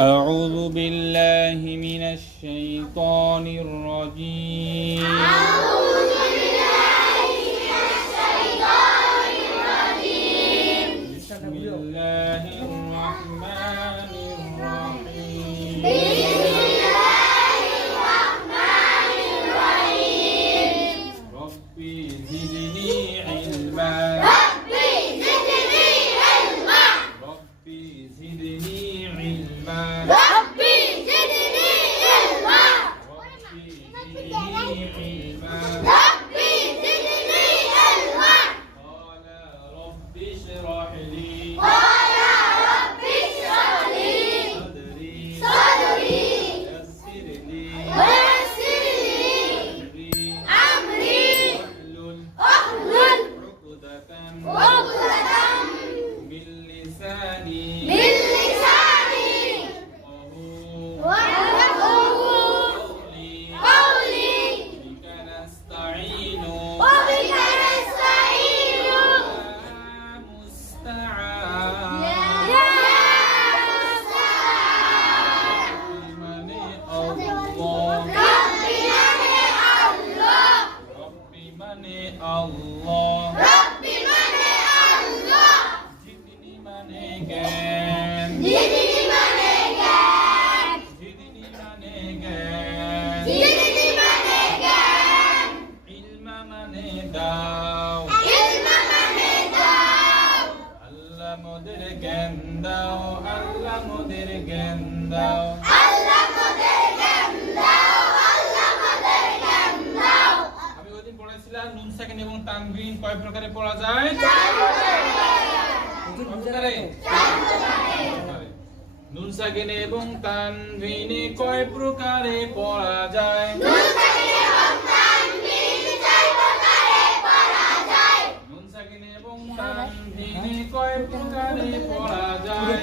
أعوذ بالله من الشيطان الرجيم بسم الله الرحمن الرحيم ربي زدني علما ربي زدني علما قال رب اشرح لي صدري ويسر لي أمري واحلل عقدة من لساني قولي بك نستعين يا مستعان ربي من الله زدني من জ্ঞান زدني من জ্ঞান ইলমা মানে দাও আল্লাহ মোদের জ্ঞান দাও আল্লাহ মোদের জ্ঞান দাও আমি ওইদিন পড়াইছিলাম নুন সাকিন এবং তানবিন কয় প্রকারে পড়া যায়? নুন সাকিন এবং তানবিনে কয় প্রকারে পড়া যায়? নুন সাকিন এবং তানবিনে কয় প্রকারে পড়া যায়?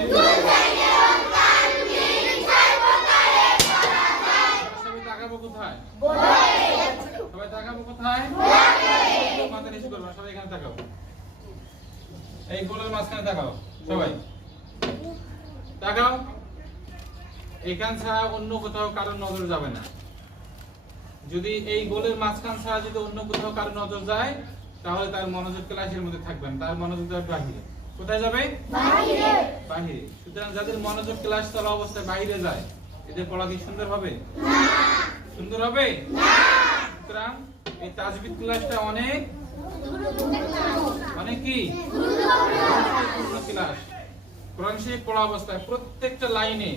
সবাই তাকাবো কোথায়? সবাই তাকাবো কোথায়? মাথা নিচু করবা, সবাই এখানে তাকাও। এই গোলের মাঝখানে তাকাও সবাই, তাকাও। এখান ছাড়া অন্য কোথাও কারোর নজর যাবে না। যদি এই গোলের মাঝখান ছাড়া যদি অন্য কোথাও কারোর নজর যায় তাহলে তার মনোযোগ ক্লাসের মধ্যে থাকবে না, তার মনোযোগ যাবে বাহিরে। কোথায় যাবে? বাহিরে। সুতরাং যাদের মনোযোগ ক্লাস চলা অবস্থায় বাহিরে যায় এদের পড়া কি সুন্দর হবে? সুন্দর হবে? সুতরাং এই তাজবিদ ক্লাসটা অনেক কি গুরুত্বপূর্ণ ক্লাস। কোরআন শরীফ পড়া অবস্থায় প্রত্যেকটা লাইনে